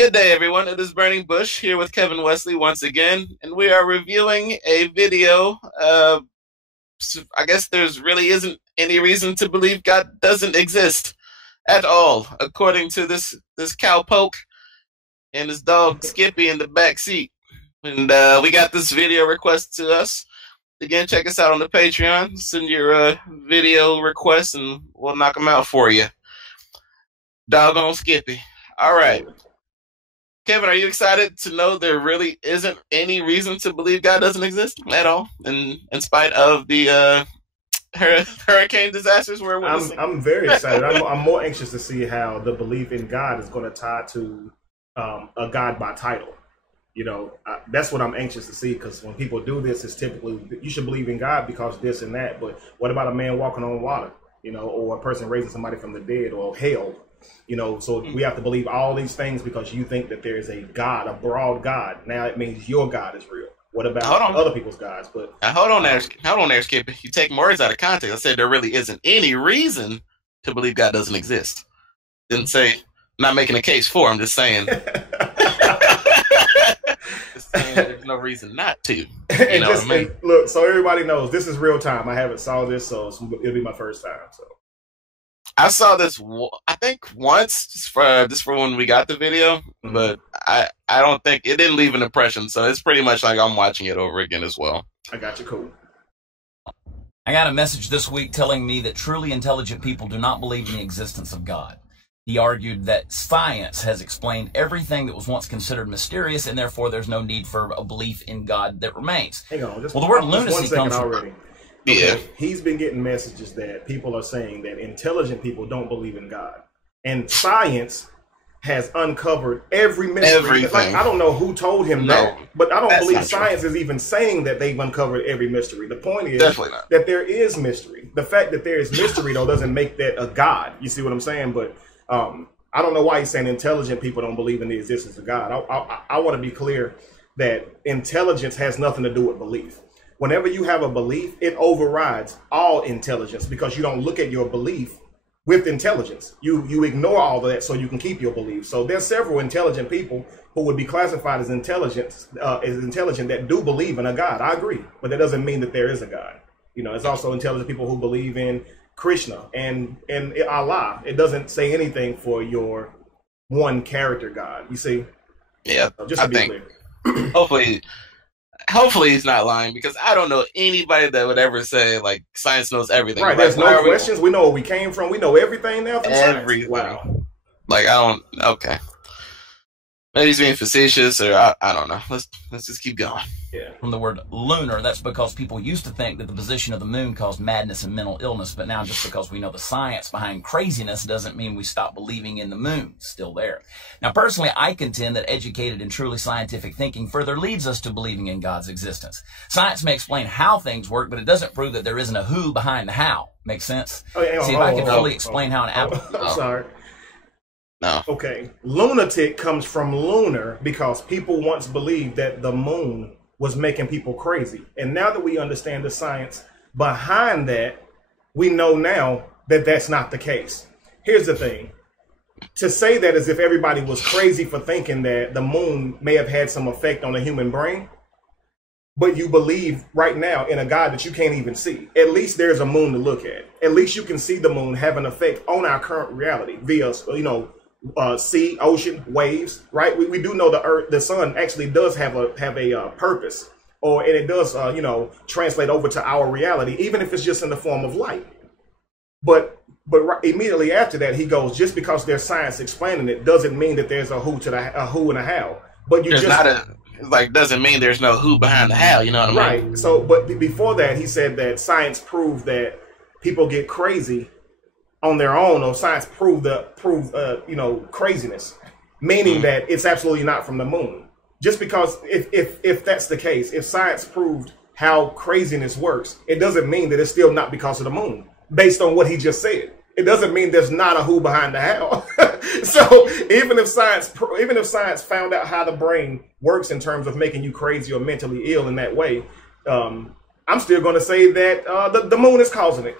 Good day, everyone. It is Burning Bush here with Kevin Wesley once again, and we are reviewing a video. I guess there's really isn't any reason to believe God doesn't exist at all, according to this cowpoke and his dog Skippy in the back seat. And we got this video request to us. Again, check us out on the Patreon. Send your video requests, and we'll knock them out for you. Doggone Skippy. All right. Kevin, are you excited to know there really isn't any reason to believe God doesn't exist at all, in spite of the hurricane disasters we're witnessing? I'm very excited. I'm more anxious to see how the belief in God is going to tie to a God by title. You know, that's what I'm anxious to see, because when people do this, it's typically you should believe in God because this and that. But what about a man walking on water, you know, or a person raising somebody from the dead, or hell? You know, so we have to believe all these things because you think that there is a God, a broad God. Now it means your God is real. What about other people's gods? But hold on there, Skip. You take words out of context. I said there really isn't any reason to believe God doesn't exist. Didn't say not making a case for. I'm just saying. Just saying there's no reason not to. You know what I mean? Look, so everybody knows this is real time. I haven't saw this, so it'll be my first time. So. I saw this, I think once, just for when we got the video, but I don't think it didn't leave an impression. So it's pretty much like I'm watching it over again as well. I got you, cool. I got a message this week telling me that truly intelligent people do not believe in the existence of God. He argued that science has explained everything that was once considered mysterious, and therefore there's no need for a belief in God that remains. Hang on, well, the word lunacy comes already. Yeah. He's been getting messages that people are saying that intelligent people don't believe in God. And science has uncovered every mystery. Everything. Like, I don't know who told him that, but I don't believe science is even saying that they've uncovered every mystery. The point is that there is mystery. The fact that there is mystery, though, doesn't make that a God. You see what I'm saying? But I don't know why he's saying intelligent people don't believe in the existence of God. I want to be clear that intelligence has nothing to do with belief. Whenever you have a belief, it overrides all intelligence because you don't look at your belief with intelligence. You ignore all of that so you can keep your belief. So there's several intelligent people who would be classified as intelligent that do believe in a God. I agree, but that doesn't mean that there is a God. You know, it's also intelligent people who believe in Krishna and Allah. It doesn't say anything for your one character God. You see? Yeah, so just to be clear. Hopefully he's not lying, because I don't know anybody that would ever say like science knows everything. Right? There's no questions. We know where we came from. We know everything now from everything. Science. Wow. Like I don't. Okay. Maybe he's being facetious, or I don't know. Let's just keep going. Yeah. From the word lunar, that's because people used to think that the position of the moon caused madness and mental illness, but now just because we know the science behind craziness doesn't mean we stop believing in the moon. It's still there. Now, personally, I contend that educated and truly scientific thinking further leads us to believing in God's existence. Science may explain how things work, but it doesn't prove that there isn't a who behind the how. Make sense? See, if I could fully explain how an apple... I'm sorry. No. Okay. Lunatic comes from lunar because people once believed that the moon was making people crazy. And now that we understand the science behind that, we know now that that's not the case. Here's the thing. To say that as if everybody was crazy for thinking that the moon may have had some effect on the human brain, but you believe right now in a God that you can't even see. At least there's a moon to look at. At least you can see the moon have an effect on our current reality via, you know, sea, ocean, waves, right? We do know the earth, the sun actually does have a purpose, and it does, you know, translate over to our reality, even if it's just in the form of light. But immediately after that, he goes, just because there's science explaining it doesn't mean that there's a who and a how. But you doesn't mean there's no who behind the how. You know what I mean? Right. So, but before that, he said that science proved that people get crazy on their own, or science proved you know, craziness, meaning that it's absolutely not from the moon. Just because if that's the case, if science proved how craziness works, it doesn't mean that it's still not because of the moon. Based on what he just said, it doesn't mean there's not a who behind the how. So even if science found out how the brain works in terms of making you crazy or mentally ill in that way, I'm still going to say that the moon is causing it.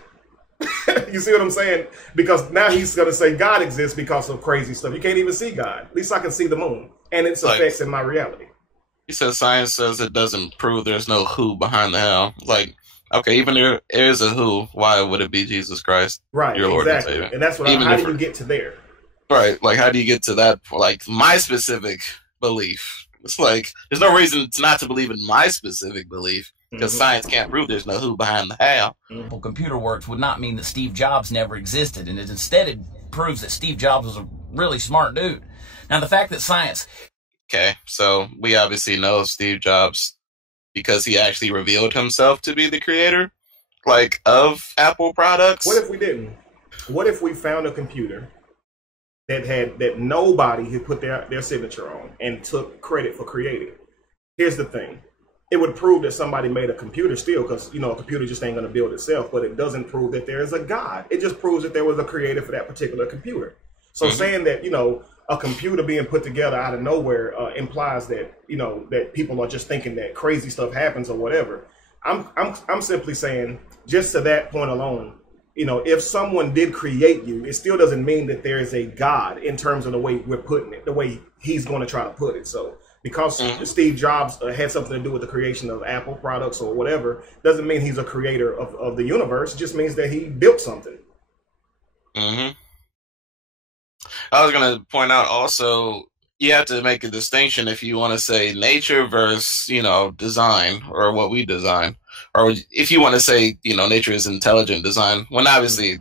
You see what I'm saying? Because now he's going to say God exists because of crazy stuff. You can't even see God. At least I can see the moon and its effects in my reality. He says science says it doesn't prove there's no who behind the how. Like, okay, even if there is a who, why would it be Jesus Christ? Right, your Lord exactly. and Savior? And that's what how do you get to there? Right, like how do you get to that? Like my specific belief. It's like there's no reason not to believe in my specific belief because science can't prove there's no who behind the how. Computer works would not mean that Steve Jobs never existed, and instead it proves that Steve Jobs was a really smart dude. Now the fact that science... Okay, so we obviously know Steve Jobs because he actually revealed himself to be the creator, like, of Apple products. What if we didn't? What if we found a computer that nobody had put their signature on and took credit for creating? Here's the thing. It would prove that somebody made a computer still, because, you know, a computer just ain't going to build itself, but it doesn't prove that there is a God. It just proves that there was a creator for that particular computer. So saying that, you know, a computer being put together out of nowhere implies that, you know, that people are just thinking that crazy stuff happens or whatever. I'm simply saying, just to that point alone, you know, if someone did create you, it still doesn't mean that there is a God in terms of the way we're putting it, the way he's going to try to put it. So because Steve Jobs had something to do with the creation of Apple products or whatever, doesn't mean he's a creator of the universe. It just means that he built something. I was going to point out also, you have to make a distinction if you want to say nature versus, you know, design, or what we design. Or if you want to say, you know, nature is intelligent design, when obviously,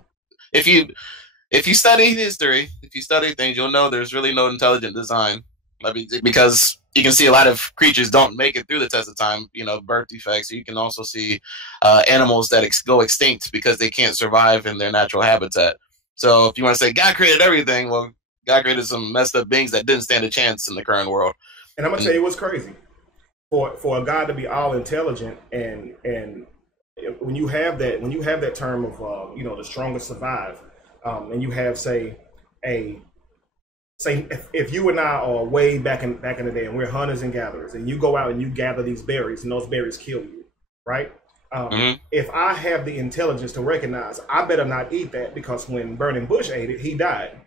if you study history, if you study things, you'll know there's really no intelligent design. I mean, because you can see a lot of creatures don't make it through the test of time, you know, birth defects. You can also see animals that go extinct because they can't survive in their natural habitat. So if you want to say God created everything, well, God created some messed up beings that didn't stand a chance in the current world. And I'm gonna tell you what's crazy. For a God to be all intelligent, and when you have that term of you know, the strongest survive, and you have say if you and I are way back in the day and we're hunters and gatherers, and you go out and you gather these berries and those berries kill you, right? If I have the intelligence to recognize, I better not eat that, because when Burning Bush ate it, he died.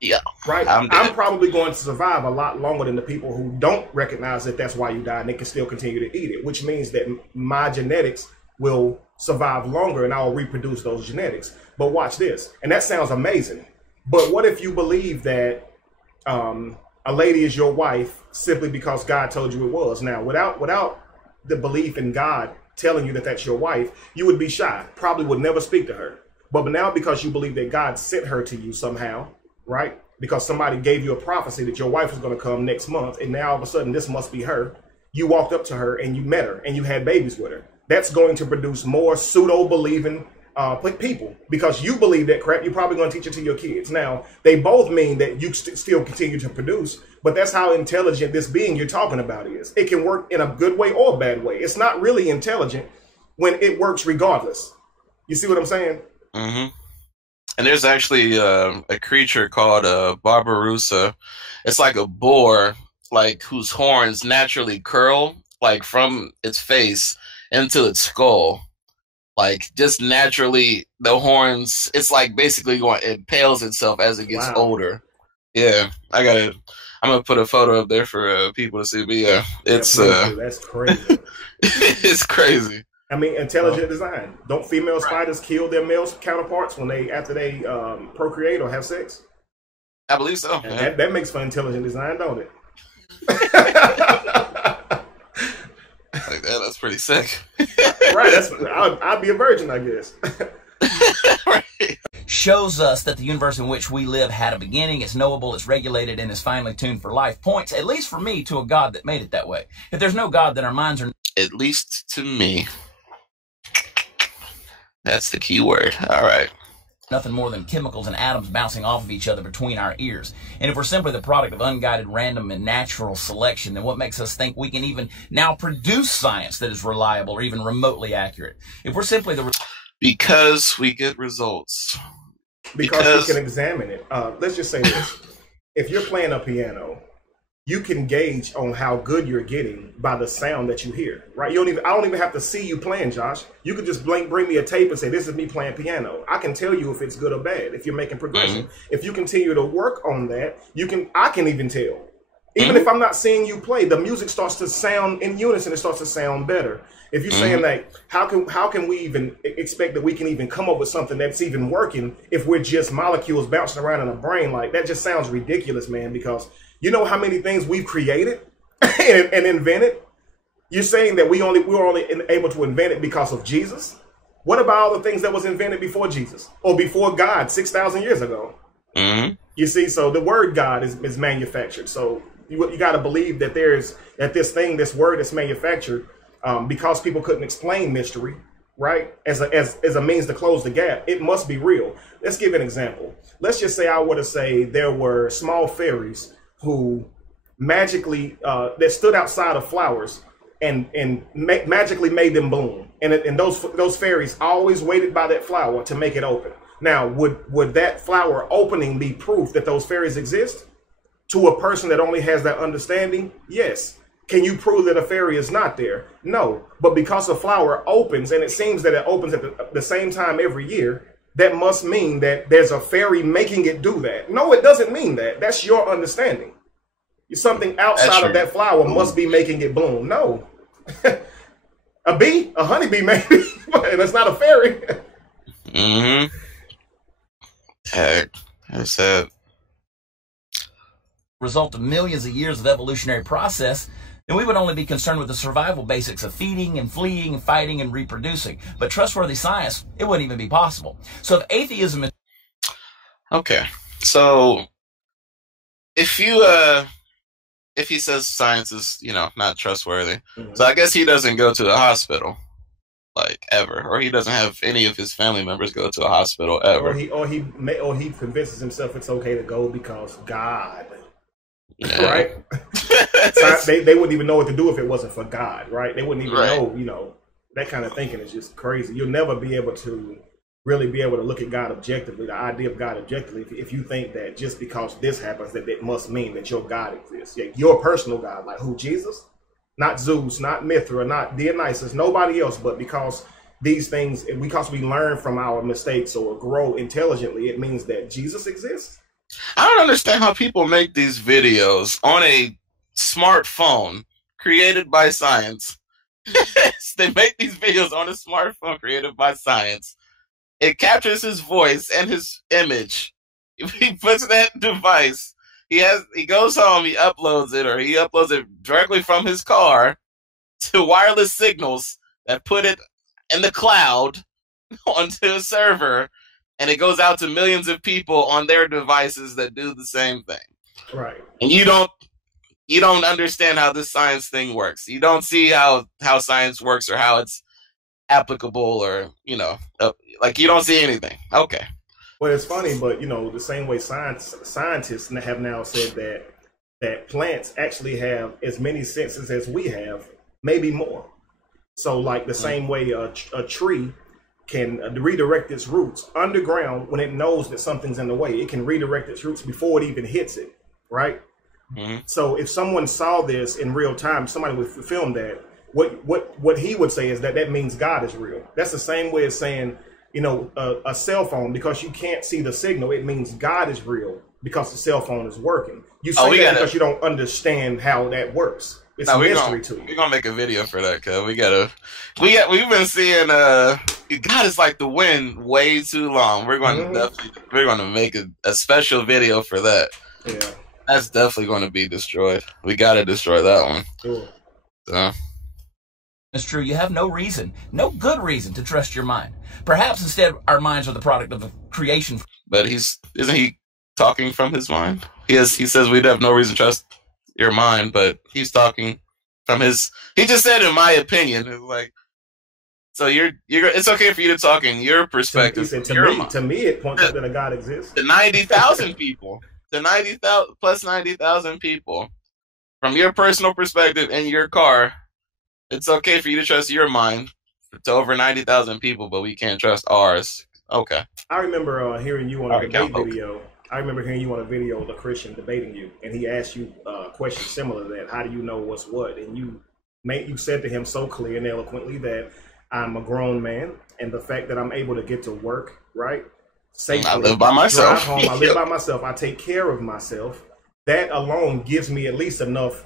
Yeah. Right? I'm probably going to survive a lot longer than the people who don't recognize that that's why you died, and they can still continue to eat it, which means that my genetics will survive longer and I'll reproduce those genetics. But watch this. And that sounds amazing. But what if you believe that a lady is your wife simply because God told you it was? Now, without the belief in God telling you that that's your wife, you would be shy, probably would never speak to her. But now, because you believe that God sent her to you somehow, right? Because somebody gave you a prophecy that your wife was going to come next month, and now all of a sudden this must be her. You walked up to her and you met her and you had babies with her. That's going to produce more pseudo-believing people, because you believe that crap. You're probably going to teach it to your kids. Now, they both mean that you still continue to produce, but that's how intelligent this being you're talking about is. It can work in a good way or a bad way. It's not really intelligent when it works regardless. You see what I'm saying? And there's actually a creature called Barbaroussa. It's like a boar, like, whose horns naturally curl, like, from its face into its skull. Like, just naturally, the horns, it's like basically it impales itself as it gets older. Yeah, I'm going to put a photo up there for people to see. But yeah, it's... that's crazy. It's crazy. I mean, intelligent design. Don't female spiders kill their male counterparts after they procreate or have sex? I believe so. Yeah. That makes for intelligent design, don't it? Like that, that's pretty sick. Right. I'd be a virgin, I guess. Right. Shows us that the universe in which we live had a beginning, it's knowable, it's regulated, and is finely tuned for life. Points, at least for me, to a God that made it that way. If there's no God, then our minds are... At least to me. That's the key word. All right. Nothing more than chemicals and atoms bouncing off of each other between our ears. And if we're simply the product of unguided, random, and natural selection, then what makes us think we can even now produce science that is reliable or even remotely accurate? If we're simply the... Because we get results. Because we can examine it. Let's just say this. If you're playing a piano, you can gauge on how good you're getting by the sound that you hear, right? I don't even have to see you playing, Josh. You could just bring me a tape and say, this is me playing piano. I can tell you if it's good or bad, if you're making progression. If you continue to work on that, I can even tell. Even if I'm not seeing you play, the music starts to sound in unison. It starts to sound better. If you're saying like, how can we even expect that we can even come up with something that's even working if we're just molecules bouncing around in a brain? Like, that just sounds ridiculous, man, because you know how many things we've created and invented? You're saying that we were only able to invent it because of Jesus? What about all the things that was invented before Jesus or before God 6,000 years ago? You see, so the word God is manufactured. So you got to believe that this word is manufactured because people couldn't explain mystery, right? As a means to close the gap. It must be real. Let's give an example. Let's just say I were to say there were small fairies who magically that stood outside of flowers and magically made them bloom, and those fairies always waited by that flower to make it open. Now, would that flower opening be proof that those fairies exist? To a person that only has that understanding, yes. Can you prove that a fairy is not there? No. But because a flower opens, and it seems that it opens at the same time every year, that must mean that there's a fairy making it do that. No, it doesn't mean that. That's your understanding. Something outside of that flower must be making it bloom. No. A honeybee maybe, but that's not a fairy. Heck, that's it. Result of millions of years of evolutionary process, then we would only be concerned with the survival basics of feeding and fleeing and fighting and reproducing. But trustworthy science, it wouldn't even be possible. So if atheism is... Okay, so if he says science is, not trustworthy, so I guess he doesn't go to the hospital, like, ever, or he doesn't have any of his family members go to a hospital ever, or he convinces himself it's okay to go because God. Right? they wouldn't even know what to do if it wasn't for God, right? They wouldn't even know, that kind of thinking is just crazy. You'll never be able to really be able to look at God objectively, the idea of God objectively, if you think that just because this happens, that it must mean that your God exists. Your personal God, like who? Jesus? Not Zeus, not Mithra, not Dionysus, nobody else, but because these things, because we learn from our mistakes or grow intelligently, it means that Jesus exists. I don't understand how people make these videos on a smartphone created by science. They make these videos on a smartphone created by science. It captures his voice and his image. If he puts that device, he goes home, he uploads it directly from his car to wireless signals that put it in the cloud onto a server. And it goes out to millions of people on their devices that do the same thing. Right. And you don't understand how this science thing works. You don't see how science works or how it's applicable, or like you don't see anything. Okay. Well, it's funny, but the same way scientists have now said that plants actually have as many senses as we have, maybe more. So like the same way a tree can redirect its roots underground when it knows that something's in the way. It can redirect its roots before it even hits it, right? So if someone saw this in real time, somebody would film that. What he would say is that means God is real. That's the same way as saying, a cell phone, because you can't see the signal, it means God is real because the cell phone is working. You say that because you don't understand how that works. It's a mystery to you. We're gonna make a video for that, cuz we've been seeing God is like the wind way too long. We're gonna make a special video for that. Yeah. That's definitely gonna be destroyed. We gotta destroy that one. Cool. So it's true. You have no good reason to trust your mind. Perhaps instead our minds are the product of the creation. But isn't he talking from his mind? He says we'd have no reason to trust your mind, but he's talking from his. He just said, in my opinion, it's like. So it's okay for you to talk in your perspective. To me, it points out that a God exists. The 90,000 people, the 90,000 plus 90,000 people, from your personal perspective in your car, it's okay for you to trust your mind to over 90,000 people, but we can't trust ours. Okay. I remember hearing you on a debate video. I remember hearing you on a video of a Christian debating you, and he asked you a question similar to that. How do you know what's what? And you said to him so clear and eloquently that I'm a grown man, and the fact that I'm able to get to work, right, safely, I live by myself. drive home, I live by myself, I take care of myself. That alone gives me at least enough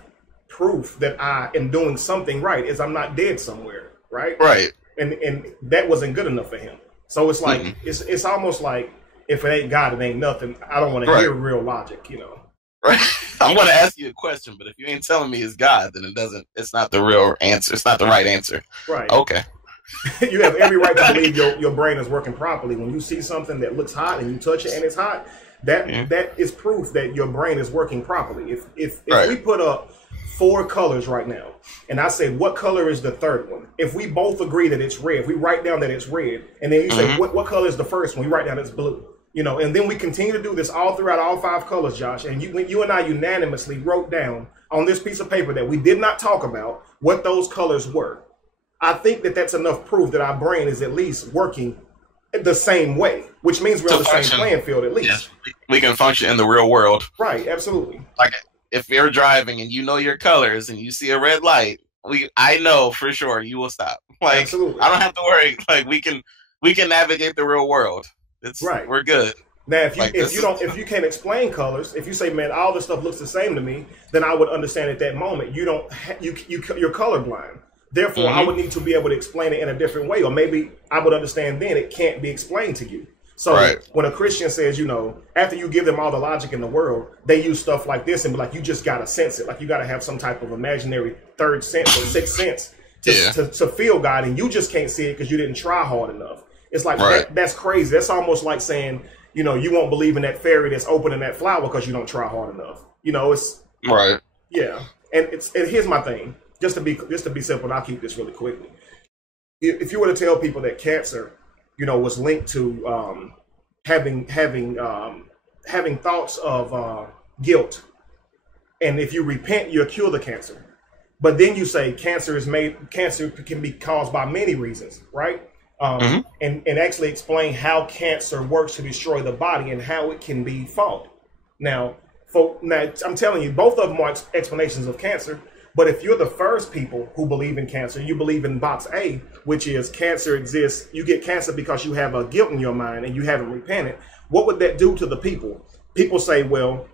proof that I am doing something right, is I'm not dead somewhere, right? Right. And that wasn't good enough for him. So it's like it's almost like, if it ain't God, it ain't nothing. I don't want to hear real logic, you know. Right. I'm going to ask you a question, but if you ain't telling me it's God, then it's not the real answer. It's not the right answer. Right. Okay. You have every right to believe your brain is working properly. When you see something that looks hot and you touch it and it's hot, that is proof that your brain is working properly. If we put up 4 colors right now, and I say, what color is the third one? If we both agree that it's red, if we write down that it's red, and then you say, what color is the first one? We write down it's blue. You know, and then we continue to do this all throughout all 5 colors, Josh. And you and I unanimously wrote down on this piece of paper that we did not talk about what those colors were. I think that that's enough proof that our brain is at least working the same way, which means we're on the same playing field at least. Yes, we can function in the real world. Right, absolutely. Like, if you're driving and you know your colors and you see a red light, I know for sure you will stop. Like, absolutely. I don't have to worry. Like, we can navigate the real world. We're good. Now, if you can't explain colors, if you say, man, all this stuff looks the same to me, then I would understand at that moment you're colorblind. Therefore, I would need to be able to explain it in a different way, or maybe I would understand then it can't be explained to you. So when a Christian says, you know, after you give them all the logic in the world, they use stuff like this and be like, you just got to sense it. Like, you got to have some type of imaginary third sense or sixth sense to feel God, and you just can't see it because you didn't try hard enough. It's like, that's crazy. That's almost like saying, you know, you won't believe in that fairy that's opening that flower because you don't try hard enough. You know, it's yeah. And here's my thing, just to be simple, and I'll keep this really quickly. If you were to tell people that cancer, you know, was linked to having thoughts of guilt, and if you repent, you'll cure the cancer. But then you say cancer can be caused by many reasons, right? And actually explain how cancer works to destroy the body and how it can be fought. Now, I'm telling you, both of them are explanations of cancer. But if you're the first people who believe in cancer, you believe in box A, which is cancer exists. You get cancer because you have a guilt in your mind and you haven't repented. What would that do to the people? People say, well,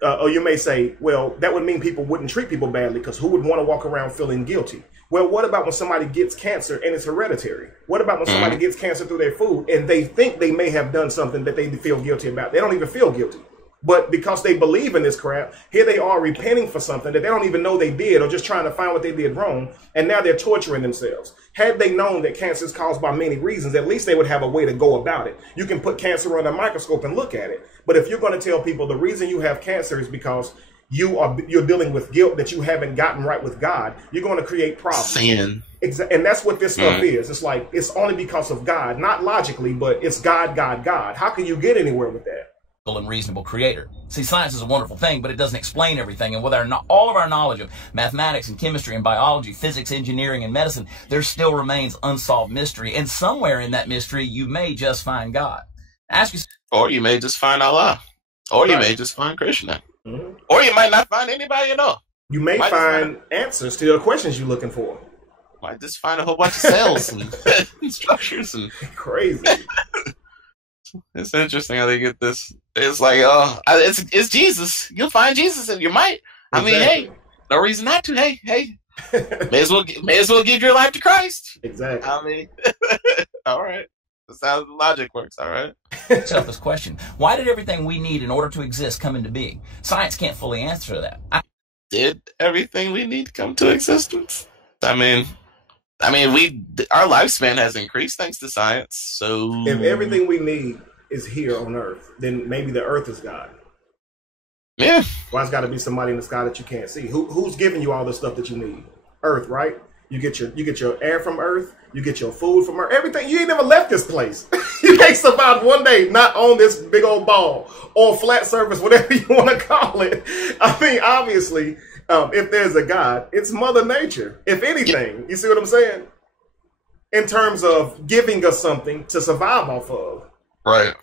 or you may say, well, that would mean people wouldn't treat people badly, because who would want to walk around feeling guilty? Well, what about when somebody gets cancer and it's hereditary? What about when somebody gets cancer through their food and they think they may have done something that they feel guilty about? They don't even feel guilty. But because they believe in this crap, here they are repenting for something that they don't even know they did, or just trying to find what they did wrong. And now they're torturing themselves. Had they known that cancer is caused by many reasons, at least they would have a way to go about it. You can put cancer under a microscope and look at it. But if you're going to tell people the reason you have cancer is because you're dealing with guilt that you haven't gotten right with God, you're going to create problems. Sin. And that's what this stuff is. It's like, it's only because of God, not logically, but it's God, God, God. How can you get anywhere with that? And reasonable creator. See, science is a wonderful thing, but it doesn't explain everything. And with all of our knowledge of mathematics and chemistry and biology, physics, engineering, and medicine, there still remains unsolved mystery. And somewhere in that mystery, you may just find God. Ask yourself, or you may just find Allah, or you may just find Krishna, or you might not find anybody at all. You may find answers to the questions you're looking for. Might just find a whole bunch of cells and structures and crazy. It's interesting how they get this. It's like, it's Jesus. You'll find Jesus, and you might. I mean, hey, no reason not to. Hey, may as well give your life to Christ. Exactly. I mean, all right. That's how the logic works. All right. Self this question: why did everything we need in order to exist come into being? Science can't fully answer that. Did everything we need come to existence? I mean, our lifespan has increased thanks to science. So if everything we need is here on Earth, then maybe the Earth is God. Yeah. Why it's got to be somebody in the sky that you can't see? Who's giving you all the stuff that you need? Earth, right? You get your air from Earth. You get your food from Earth. Everything. You ain't never left this place. You can't survive one day not on this big old ball or flat surface, whatever you want to call it. I mean, obviously, if there's a God, it's Mother Nature. If anything, you see what I'm saying? In terms of giving us something to survive off of. Right.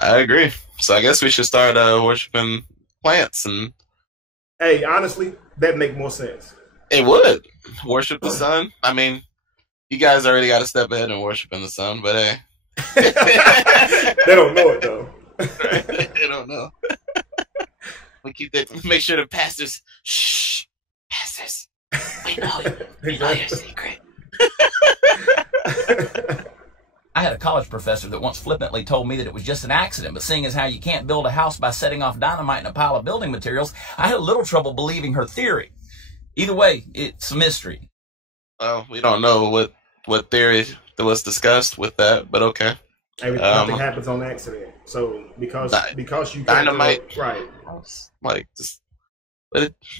I agree. So I guess we should start worshiping plants, and Hey, honestly, that make more sense. it would worship the sun. I mean, you guys already got a step ahead in worshiping the sun, but hey. They don't know it though. They don't know. We keep that. Make sure the pastors. Shh, pastors. We know your secret. I had a college professor that once flippantly told me that it was just an accident, but seeing as how you can't build a house by setting off dynamite in a pile of building materials, I had a little trouble believing her theory. Either way, it's a mystery. Well, we don't know what theory that was discussed with that, but okay. Nothing happens on accident. So because you can't dynamite, right? Like just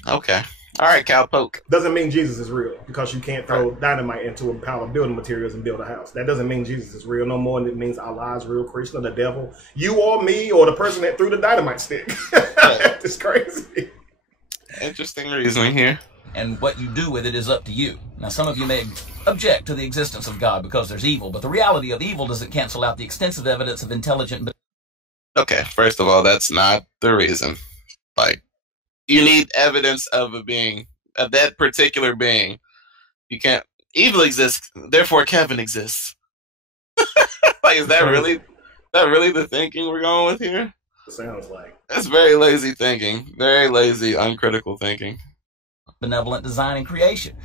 okay. All right, cowpoke. Doesn't mean Jesus is real because you can't throw dynamite into a pile of building materials and build a house. That doesn't mean Jesus is real no more than it means Allah is real, Krishna, the devil, you or me, or the person that threw the dynamite stick. It's crazy. Interesting reasoning here. And what you do with it is up to you. Now, some of you may object to the existence of God because there's evil, but the reality of evil doesn't cancel out the extensive evidence of intelligent. Okay, first of all, that's not the reason. Like, you need evidence of a being, of that particular being. You can't. Evil exists, therefore Kevin exists. Like, is that really the thinking we're going with here? It sounds like. That's very lazy thinking. Very lazy, uncritical thinking. Benevolent design and creation.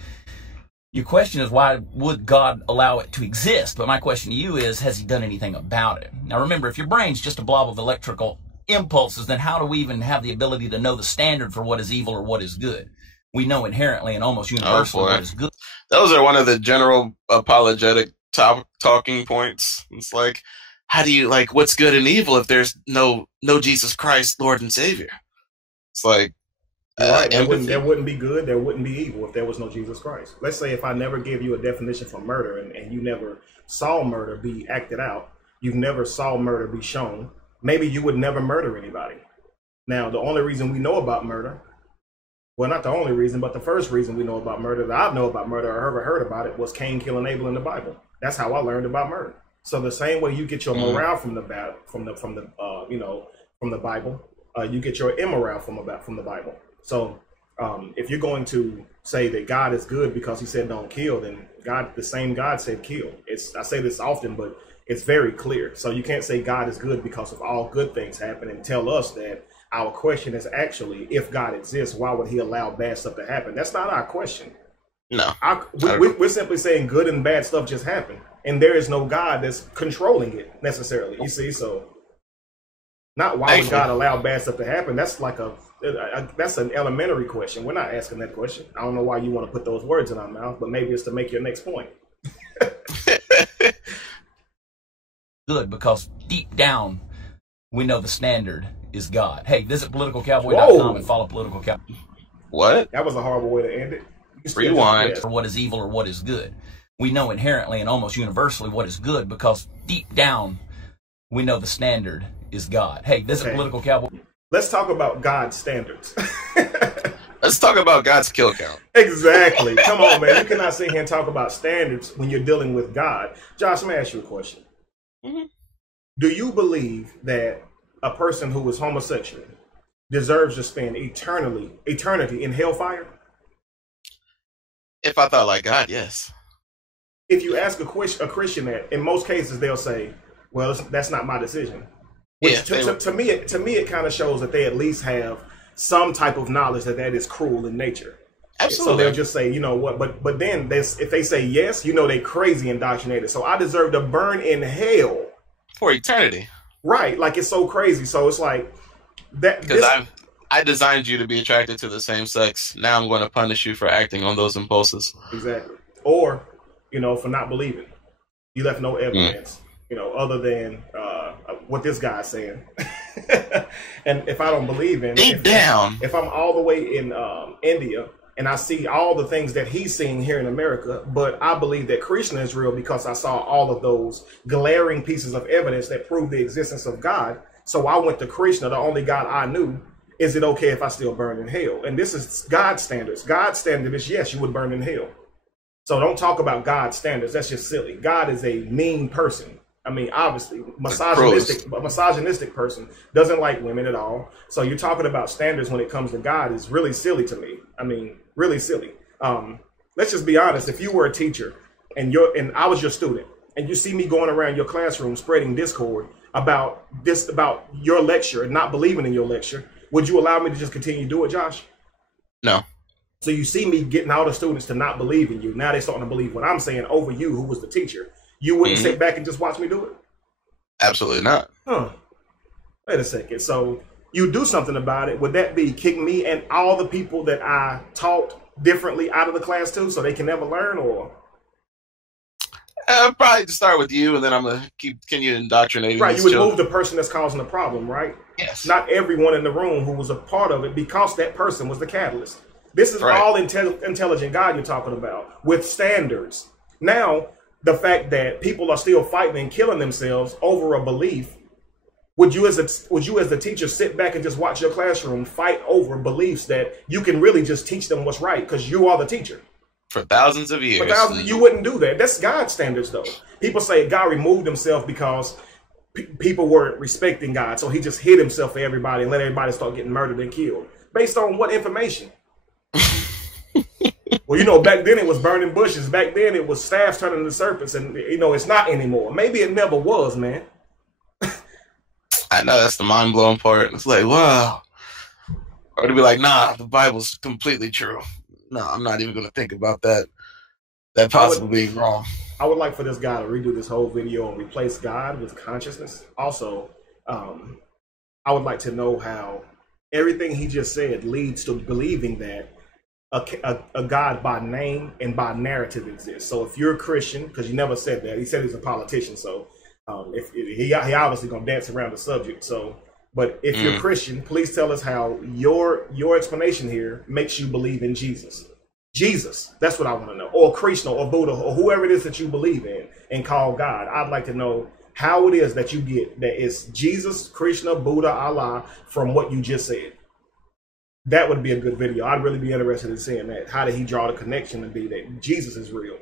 Your question is, why would God allow it to exist? But my question to you is, has he done anything about it? Now remember, if your brain's just a blob of electrical impulses, then how do we even have the ability to know the standard for what is evil or what is good? We know inherently and almost universally what is good. Those are one of the general apologetic talking points. It's like, how do you, like, what's good and evil if there's no Jesus Christ, Lord and Savior? It's like, right. There wouldn't be good, there wouldn't be evil if there was no Jesus Christ. Let's say if I never gave you a definition for murder and you never saw murder be acted out, you've never saw murder be shown, maybe you would never murder anybody. Now, the only reason we know about murder, well, not the only reason, but the first reason we know about murder, that I know about murder or ever heard about it, was Cain killing Abel in the Bible. That's how I learned about murder. So the same way you get your morale from the Bible, you get your immoral from the Bible. So if you're going to say that God is good because he said don't kill, then the same God said kill. I say this often, but it's very clear. So you can't say God is good because of all good things happen and tell us that our question is actually, if God exists, why would he allow bad stuff to happen? That's not our question. No. We're simply saying good and bad stuff just happen. And there is no God that's controlling it necessarily. You see, so not why would God allow bad stuff to happen? That's like that's an elementary question. We're not asking that question. I don't know why you want to put those words in our mouth, but maybe it's to make your next point. Good, because deep down we know the standard is God. Hey, visit politicalcowboy.com and follow Political Cowboy. What? That was a horrible way to end it. Rewind. For what is evil or what is good. We know inherently and almost universally what is good because deep down we know the standard is God. Hey, visit Political Cowboy. Let's talk about God's standards. Let's talk about God's kill count. Exactly. Come on, man. You cannot sit here and talk about standards when you're dealing with God. Josh, let me ask you a question. Mm-hmm. Do you believe that a person who is homosexual deserves to spend eternity in hellfire? If I thought like God, yes. If you ask a Christian that, in most cases they'll say, well, that's not my decision. Which to me, it kind of shows that they at least have some type of knowledge that is cruel in nature. Absolutely. So they'll just say, you know what, but then if they say yes, you know they crazy indoctrinated. So I deserve to burn in hell for eternity. Right, like it's so crazy. So it's like that because I designed you to be attracted to the same sex. Now I'm going to punish you for acting on those impulses. Exactly. Or, for not believing. You left no evidence, other than what this guy's saying. And if I don't believe in if I'm all the way in India and I see all the things that he's seeing here in America, but I believe that Krishna is real because I saw all of those glaring pieces of evidence that prove the existence of God. So I went to Krishna, the only God I knew. Is it okay if I still burn in hell? And this is God's standards. God's standard is, yes, you would burn in hell. So don't talk about God's standards. That's just silly. God is a mean person. I mean, obviously, Pros. a misogynistic person doesn't like women at all. So you're talking about standards when it comes to God is really silly to me. I mean, really silly. Let's just be honest. If you were a teacher and I was your student, and you see me going around your classroom spreading discord about your lecture and not believing in your lecture, would you allow me to just continue to do it, Josh? No. So you see me getting all the students to not believe in you. Now they're starting to believe what I'm saying over you, who was the teacher. You wouldn't sit back and just watch me do it? Absolutely not. Huh. Wait a second. So you do something about it. Would that be kick me and all the people that I taught differently out of the class too, so they can never learn? Or probably to start with you, and then I'm going to continue indoctrinating. Right, you would move the person that's causing the problem, right? Yes. Not everyone in the room who was a part of it, because that person was the catalyst. This is right. all intelligent God you're talking about, with standards. Now, the fact that people are still fighting and killing themselves over a belief, would you as the teacher sit back and just watch your classroom fight over beliefs that you can really just teach them what's right because you are the teacher? For thousands of years. You wouldn't do that. That's God's standards, though. People say God removed himself because people weren't respecting God, so he just hid himself for everybody and let everybody start getting murdered and killed. Based on what information? Well, you know, back then it was burning bushes. Back then it was staffs turning into serpents, and you know, it's not anymore. Maybe it never was, man. I know, that's the mind-blowing part. It's like, wow. Or to be like, nah, the Bible's completely true. No, I'm not even going to think about that possibly being wrong. I would like for this guy to redo this whole video and replace God with consciousness. Also, I would like to know how everything he just said leads to believing that a God by name and by narrative exists. So if you're a Christian, because you never said that, he said he's a politician, so if he obviously gonna dance around the subject. So, but if you're Christian, please tell us how your explanation here makes you believe in Jesus. Jesus, that's what I want to know. Or Krishna or Buddha or whoever it is that you believe in and call God. I'd like to know how it is that you get that it's Jesus, Krishna, Buddha, Allah from what you just said. That would be a good video. I'd really be interested in seeing that. How did he draw the connection to be that Jesus is real?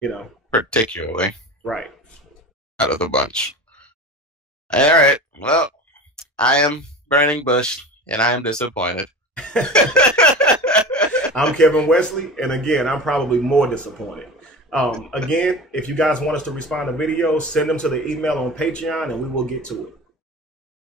You know, particularly right out of the bunch. All right. Well, I am Burning Bush, and I am disappointed. I'm Kevin Wesley, and again, I'm probably more disappointed. Again, if you guys want us to respond to videos, send them to the email on Patreon, and we will get to it.